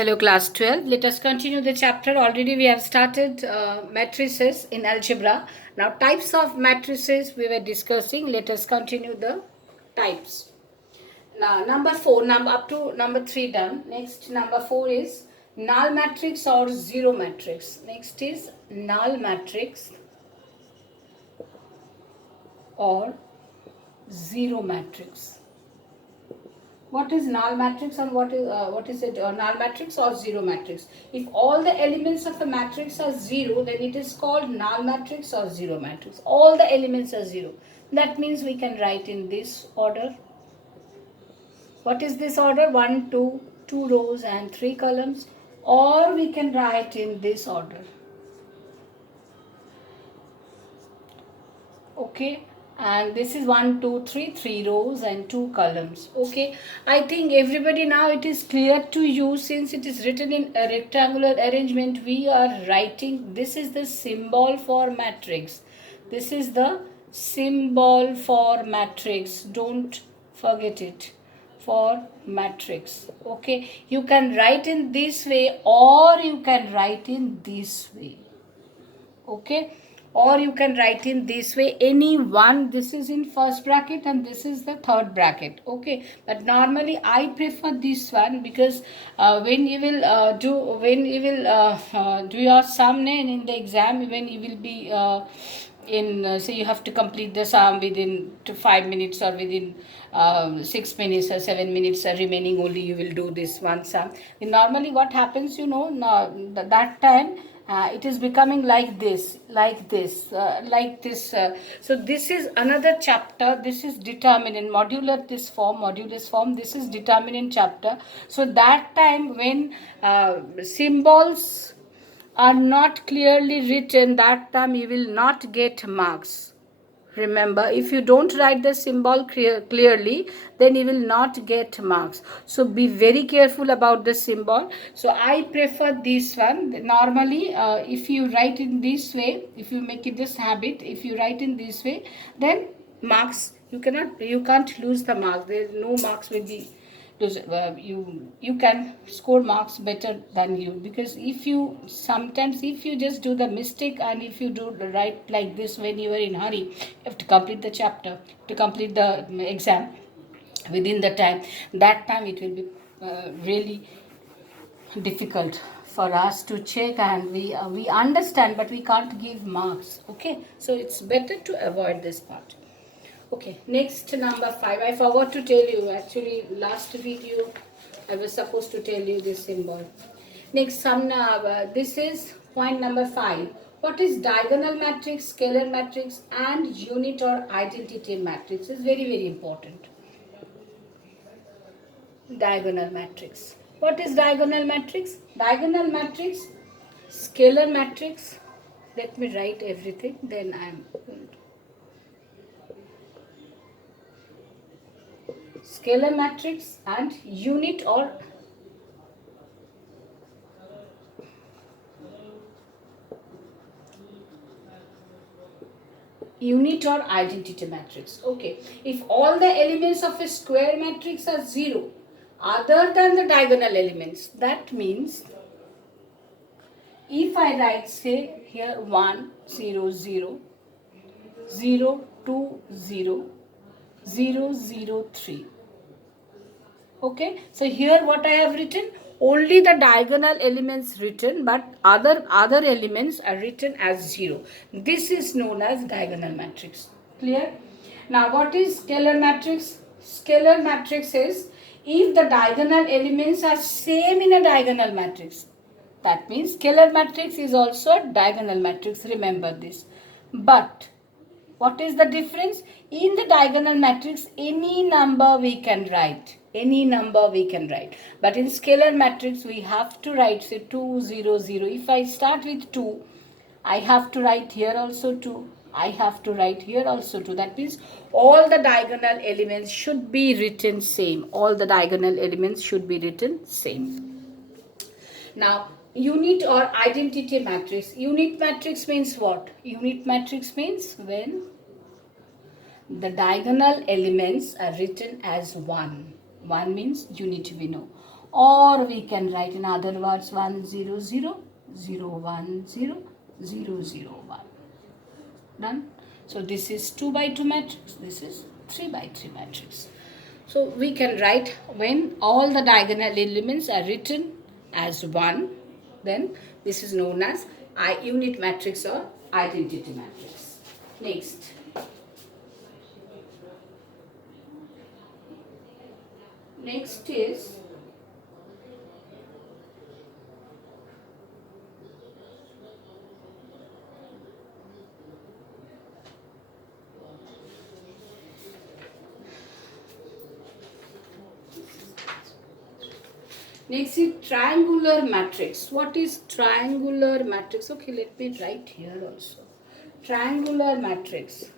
Hello class 12. Let us continue the chapter. Already we have started matrices in algebra. Now types of matrices we were discussing. Let us continue the types. Now number 4, number up to number 3 done. Next number 4 is null matrix or zero matrix. Next is null matrix or zero matrix. What is null matrix and what is it, null matrix or zero matrix? If all the elements of a matrix are zero, then it is called null matrix or zero matrix. All the elements are zero. That means we can write in this order. What is this order? 1, 2, 2 rows and 3 columns. Or we can write in this order. Okay, and this is 1, 2, 3, 3 rows and 2 columns. Okay, I think everybody now it is clear to you. Since it is written in a rectangular arrangement, we are writing, this is the symbol for matrix. This is the symbol for matrix. Don't forget it, for matrix. Okay, you can write in this way or you can write in this way. Okay, or you can write in this way, any one. This is in first bracket and this is the third bracket. Okay, but normally I prefer this one because when you will do your sum in the exam, when you will be say you have to complete the sum within 5 minutes or within 6 minutes or 7 minutes remaining, only you will do this one sum. And normally what happens, that time it is becoming like this. So this is another chapter. This is determinant, modulus form. This is determinant chapter. So that time when symbols are not clearly written, that time you will not get marks. Remember, if you don't write the symbol clearly, then you will not get marks. So be very careful about the symbol. So I prefer this one. Normally, if you write in this way, if you make it this habit, if you write in this way, then marks, you can't lose the marks. There is no marks will be you can score marks better than you, because if you just do the mistake and if you do the right like this, when you are in hurry, you have to complete the chapter, to complete the exam within the time, that time it will be really difficult for us to check, and we understand but we can't give marks. Okay, so it's better to avoid this part. Okay, next number 5. I forgot to tell you. Actually, last video I was supposed to tell you this symbol. Next, this is point number 5. What is diagonal matrix, scalar matrix, and unit or identity matrix? Is very, very important. Diagonal matrix. What is diagonal matrix? Diagonal matrix, scalar matrix. Let me write everything, then I am going to. Scalar matrix and unit or identity matrix. Okay, if all the elements of a square matrix are 0 other than the diagonal elements, that means if I write, say here 1 0 0 0 2 0 0 0 3. Okay, so here what I have written, only the diagonal elements written, but other elements are written as 0. This is known as diagonal matrix. Clear? Now what is scalar matrix? Scalar matrix is if the diagonal elements are same in a diagonal matrix. That means scalar matrix is also a diagonal matrix. Remember this. But what is the difference? In the diagonal matrix, any number we can write. Any number we can write. But in scalar matrix, we have to write, say, 2, 0, 0. If I start with 2, I have to write here also 2. I have to write here also 2. That means all the diagonal elements should be written same. All the diagonal elements should be written same. Now, unit or identity matrix. Unit matrix means what? Unit matrix means when the diagonal elements are written as 1. 1 means unit we know. Or we can write in other words 1 0 0 0 1 0 0 0 1. Done. So this is 2 by 2 matrix. This is 3 by 3 matrix. So we can write when all the diagonal elements are written as 1, then this is known as unit matrix or identity matrix. Next. Next is triangular matrix. What is triangular matrix? Okay, let me write here also. Triangular matrix.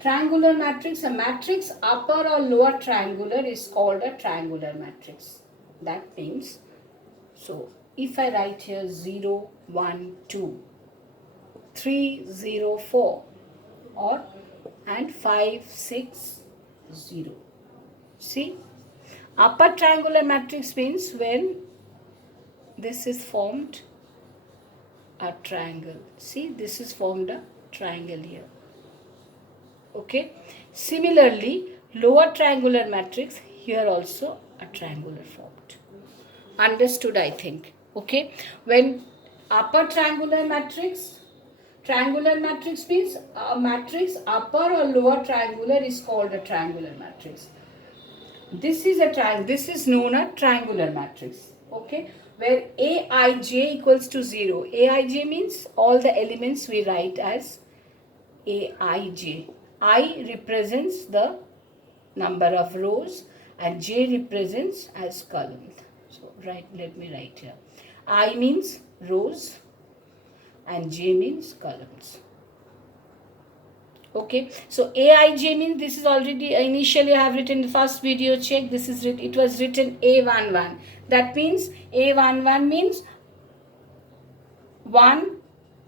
Triangular matrix, a matrix upper or lower triangular is called a triangular matrix. That means, so if I write here 0, 1, 2, 3, 0, 4 or and 5, 6, 0. See, upper triangular matrix means when this is formed a triangle. See, this is formed a triangle here. Okay. Similarly, lower triangular matrix, here also a triangular formed. Understood, I think. Okay. When upper triangular matrix means a matrix upper or lower triangular is called a triangular matrix. This is a triangle. This is known as triangular matrix. Okay. Where Aij equals to 0. Aij means all the elements we write as Aij. I represents the number of rows and J represents as columns. So let me write here. I means rows and J means columns. Okay, so Aij means this is already initially I have written the first video check. This is it was written A11. That means A11 means 1,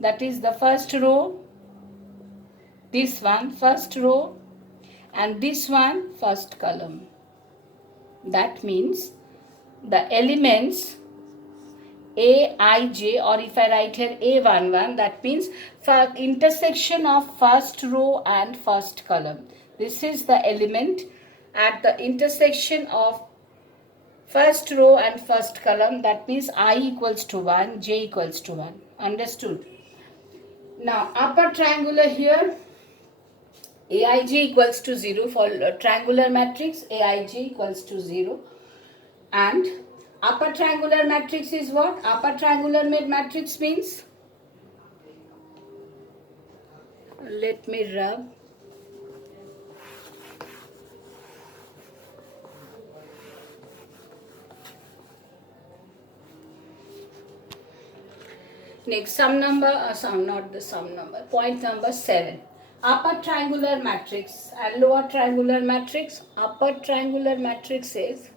that is the first row. This one first row and this one first column. That means the elements Aij, or if I write here A11, that means for intersection of first row and first column. This is the element at the intersection of first row and first column. That means I equals to 1, J equals to 1. Understood? Now upper triangular here, Aij equals to 0 for triangular matrix. Aij equals to 0. And upper triangular matrix is what? Upper triangular matrix means, let me rub. Next, point number 7. Upper triangular matrix and lower triangular matrix. Upper triangular matrix is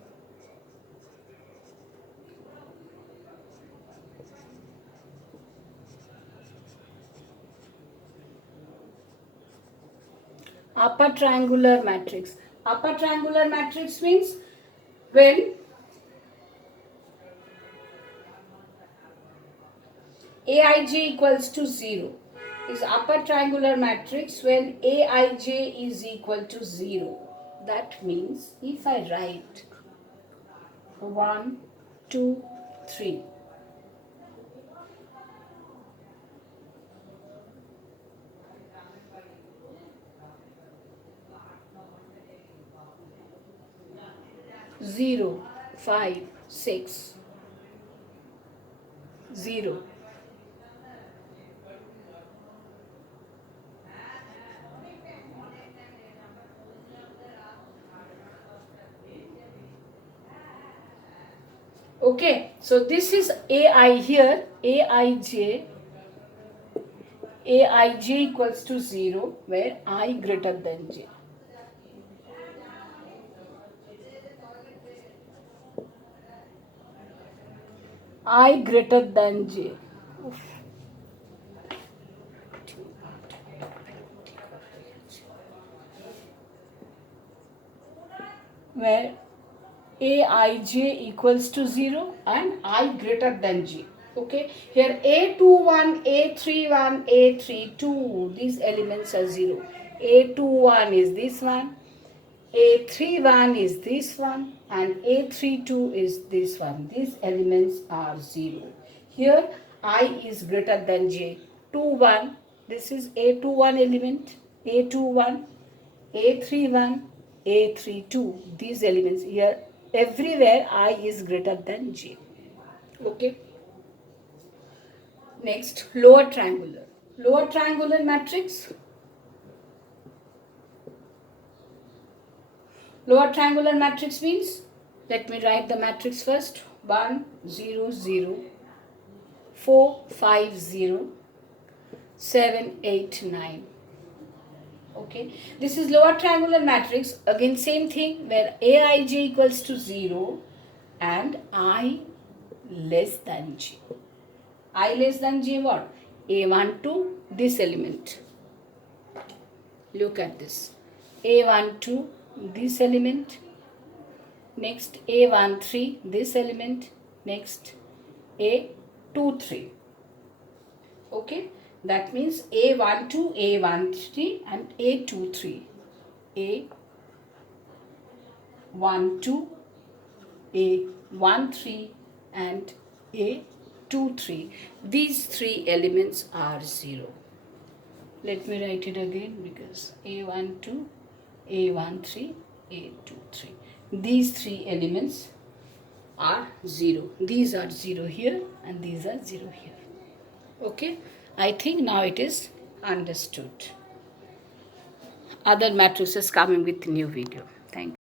upper triangular matrix. Upper triangular matrix means when Aij equals to 0 is upper triangular matrix when Aij is equal to 0. That means if I write 1, 2, 3. Zero, 5, 6, 0. Okay, so this is Ai here, Aij equals to 0 where I greater than j. I greater than j. where Aij equals to 0 and I greater than j. Okay, here A21, A31, A32, these elements are 0. A21 is this one, A31 is this one, and A32 is this one. These elements are 0. Here I is greater than j. 21, this is A21 element, A21, A31, A32, these elements here, everywhere I is greater than j. Okay. Next, lower triangular. Lower triangular matrix. Lower triangular matrix means, let me write the matrix first. 1, 0, 0, 4, 5, 0, 7, 8, 9. Okay, this is lower triangular matrix. Again same thing, where Aij equals to 0 and I less than j. I less than j what? A12, this element. Look at this. A12, this element. Next A13, this element. Next A23. Okay, that means A12, A13 and A23. A12, A13 and A23. These three elements are 0. Let me write it again, because A12, A13, A23. These three elements are 0. These are 0 here and these are 0 here. Okay, I think now it is understood. Other matrices coming with new video. Thank you.